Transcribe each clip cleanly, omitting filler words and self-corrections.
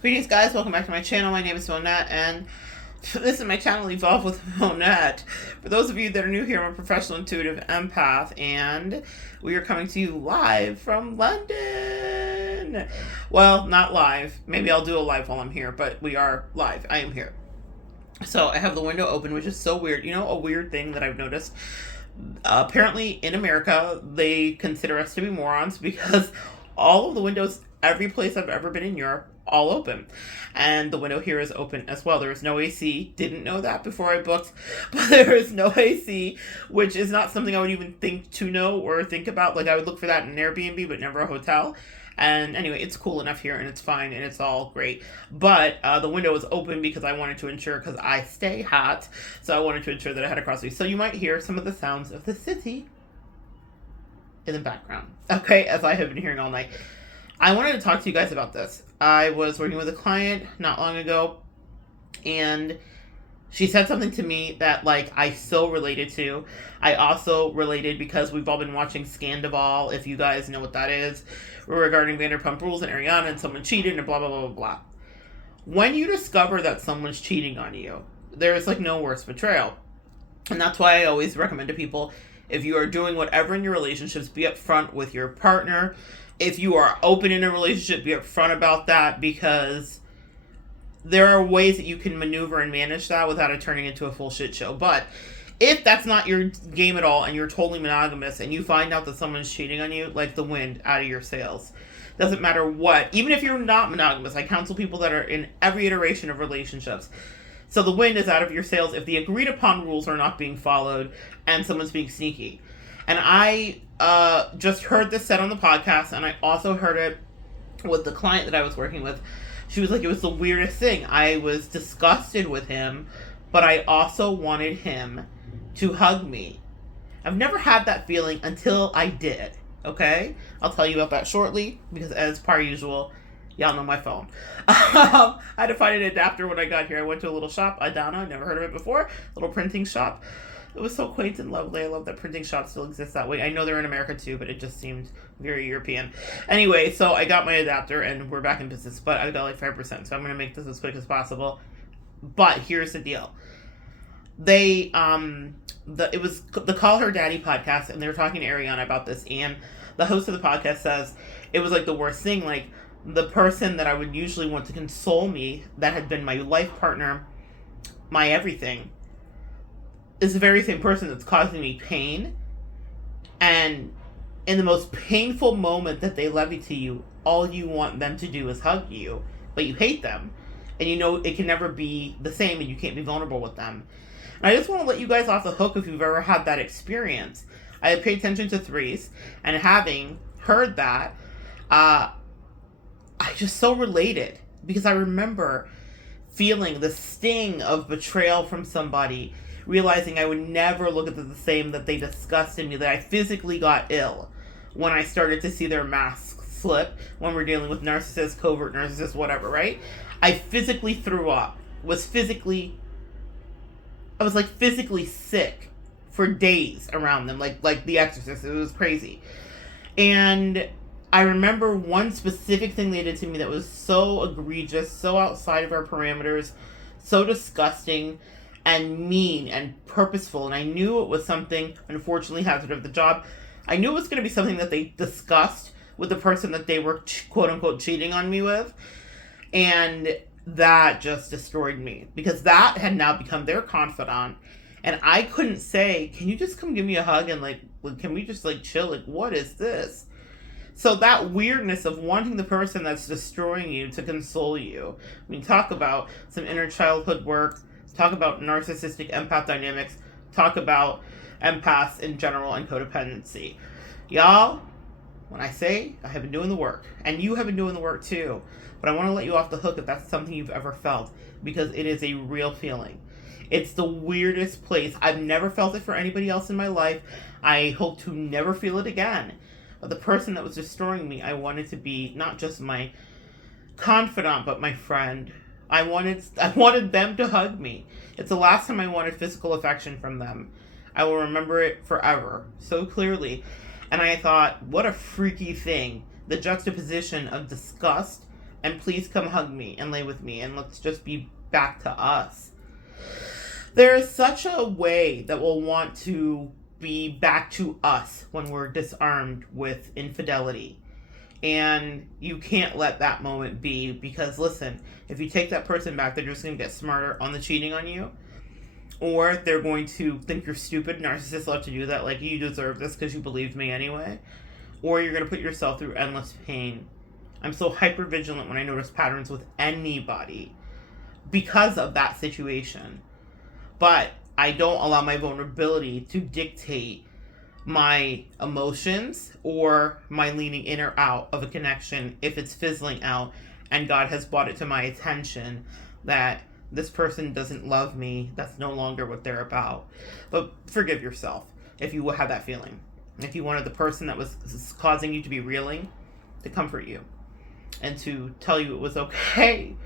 Greetings, guys. Welcome back to my channel. My name is Monette, and this is my channel, Evolve with Monette. For those of you that are new here, I'm a professional intuitive empath, and we are coming to you live from London. Well, not live. Maybe I'll do a live while I'm here, but we are live. I am here. So I have the window open, which is so weird. You know, a weird thing that I've noticed? Apparently, in America, they consider us to be morons because all of the windows, every place I've ever been in Europe, all open. And the window here is open as well. There is no AC. Didn't know that before I booked, but there is no AC, which is not something I would even think to know or think about. Like, I would look for that in an Airbnb, but never a hotel. And anyway, it's cool enough here and it's fine and it's all great. But the window was open because I wanted to ensure, because I stay hot, so I wanted to ensure that I had a crossway. So you might hear some of the sounds of the city in the background, okay, as I have been hearing all night. I wanted to talk to you guys about this. I was working with a client not long ago, and she said something to me that, like, I so related to. I also related because we've all been watching Scandival, if you guys know what that is, regarding Vanderpump Rules and Ariana, and someone cheated and blah, blah, blah, blah, blah. When you discover that someone's cheating on you, there is, like, no worse betrayal. And that's why I always recommend to people, if you are doing whatever in your relationships, be upfront with your partner. If you are open in a relationship, be upfront about that, because there are ways that you can maneuver and manage that without it turning into a full shit show. But if that's not your game at all and you're totally monogamous and you find out that someone's cheating on you, like the wind out of your sails. Doesn't matter what. Even if you're not monogamous, I counsel people that are in every iteration of relationships. So the wind is out of your sails if the agreed upon rules are not being followed and someone's being sneaky. And I just heard this said on the podcast, and I also heard it with the client that I was working with. She was like, it was the weirdest thing. I was disgusted with him, but I also wanted him to hug me. I've never had that feeling until I did, okay? I'll tell you about that shortly, because as per usual, y'all know my phone. I had to find an adapter when I got here. I went to a little shop, Adana, never heard of it before, little printing shop. It was so quaint and lovely. I love that printing shops still exist that way. I know they're in America too, but it just seemed very European. Anyway, so I got my adapter and we're back in business, but I got like 5%, so I'm going to make this as quick as possible. But here's the deal. It was the Call Her Daddy podcast, and they were talking to Ariana about this, and the host of the podcast says it was like the worst thing. Like, the person that I would usually want to console me, that had been my life partner, my everything, is the very same person that's causing me pain. And in the most painful moment that they levy to you, all you want them to do is hug you, but you hate them. And you know it can never be the same, and you can't be vulnerable with them. And I just want to let you guys off the hook if you've ever had that experience. I pay attention to threes, and having heard that, I just so related, because I remember feeling the sting of betrayal from somebody, realizing I would never look at them the same, that they disgusted me, that I physically got ill when I started to see their masks slip, when we're dealing with narcissists, covert narcissists, whatever, right? I physically threw up, I was like physically sick for days around them, like The Exorcist. It was crazy. And I remember one specific thing they did to me that was so egregious, so outside of our parameters, so disgusting and mean and purposeful. And I knew it was something, unfortunately, hazard of the job. I knew it was going to be something that they discussed with the person that they were quote unquote cheating on me with. And that just destroyed me, because that had now become their confidant. And I couldn't say, can you just come give me a hug and like, can we just like chill? Like, what is this? So that weirdness of wanting the person that's destroying you to console you. I mean, talk about some inner childhood work. Talk about narcissistic empath dynamics. Talk about empaths in general and codependency. Y'all, when I say I have been doing the work, and you have been doing the work too, but I want to let you off the hook if that's something you've ever felt, because it is a real feeling. It's the weirdest place. I've never felt it for anybody else in my life. I hope to never feel it again. But the person that was destroying me, I wanted to be not just my confidant, but my friend. I wanted them to hug me. It's the last time I wanted physical affection from them. I will remember it forever, so clearly. And I thought, what a freaky thing. The juxtaposition of disgust and please come hug me and lay with me and let's just be back to us. There is such a way that we'll want to be back to us when we're disarmed with infidelity. And you can't let that moment be, because listen, if you take that person back, they're just going to get smarter on the cheating on you. Or they're going to think you're stupid. Narcissists love to do that, like, you deserve this because you believed me anyway. Or you're going to put yourself through endless pain. I'm so hyper vigilant when I notice patterns with anybody because of that situation. But I don't allow my vulnerability to dictate my emotions or my leaning in or out of a connection if it's fizzling out and God has brought it to my attention that this person doesn't love me. That's no longer what they're about. But forgive yourself if you have that feeling. If you wanted the person that was causing you to be reeling to comfort you and to tell you it was okay.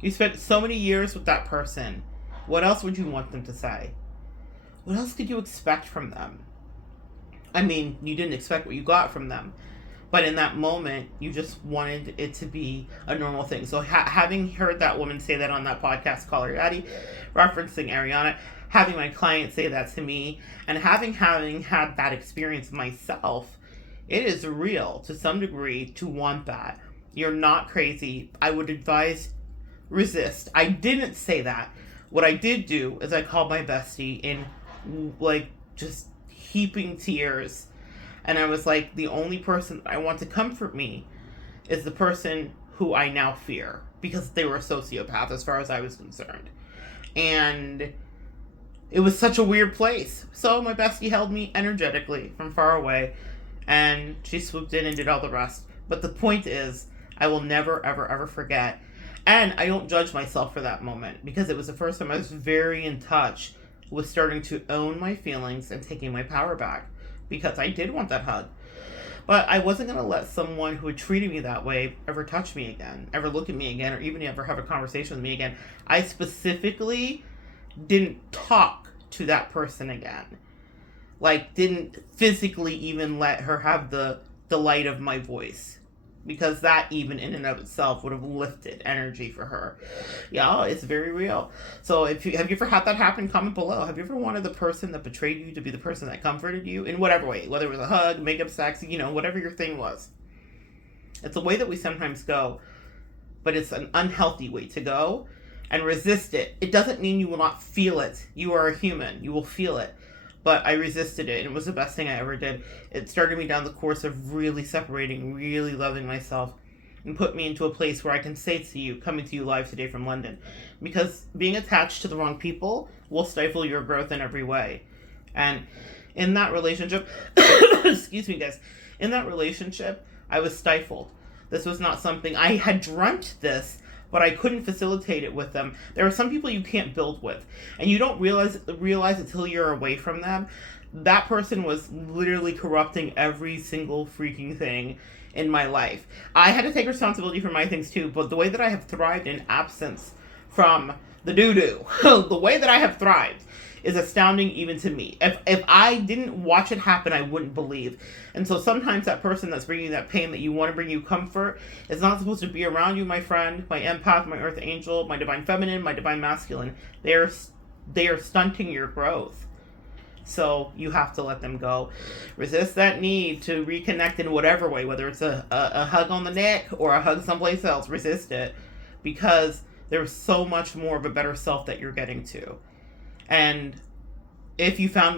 You spent so many years with that person. What else would you want them to say? What else could you expect from them? I mean, you didn't expect what you got from them. But in that moment, you just wanted it to be a normal thing. So having heard that woman say that on that podcast, Call Her Daddy, referencing Ariana, having my client say that to me, and having had that experience myself, it is real to some degree to want that. You're not crazy. I would advise resist. I didn't say that. What I did do is I called my bestie in, like, just heaping tears. And I was like, the only person I want to comfort me is the person who I now fear, because they were a sociopath as far as I was concerned. And it was such a weird place. So my bestie held me energetically from far away, and she swooped in and did all the rest. But the point is, I will never, ever, ever forget. And I don't judge myself for that moment, because it was the first time I was very in touch with starting to own my feelings and taking my power back, because I did want that hug. But I wasn't going to let someone who had treated me that way ever touch me again, ever look at me again, or even ever have a conversation with me again. I specifically didn't talk to that person again. Like, didn't physically even let her have the light of my voice. Because that even in and of itself would have lifted energy for her. Yeah, it's very real. So have you ever had that happen? Comment below. Have you ever wanted the person that betrayed you to be the person that comforted you in whatever way? Whether it was a hug, makeup, sex, whatever your thing was. It's a way that we sometimes go, but it's an unhealthy way to go. And resist it. It doesn't mean you will not feel it. You are a human. You will feel it. But I resisted it, and it was the best thing I ever did. It started me down the course of really separating, really loving myself, and put me into a place where I can say to you, coming to you live today from London, because being attached to the wrong people will stifle your growth in every way. And in that relationship, excuse me guys, in that relationship, I was stifled. This was not something, I had dreamt this, but I couldn't facilitate it with them. There are some people you can't build with, and you don't realize until you're away from them. That person was literally corrupting every single freaking thing in my life. I had to take responsibility for my things too, but the way that I have thrived in absence from the doo-doo, the way that I have thrived is astounding even to me. If I didn't watch it happen, I wouldn't believe. And so sometimes that person that's bringing you that pain that you want to bring you comfort is not supposed to be around you, my friend, my empath, my earth angel, my divine feminine, my divine masculine. They are stunting your growth. So you have to let them go. Resist that need to reconnect in whatever way, whether it's a hug on the neck or a hug someplace else. Resist it, because there's so much more of a better self that you're getting to. And if you found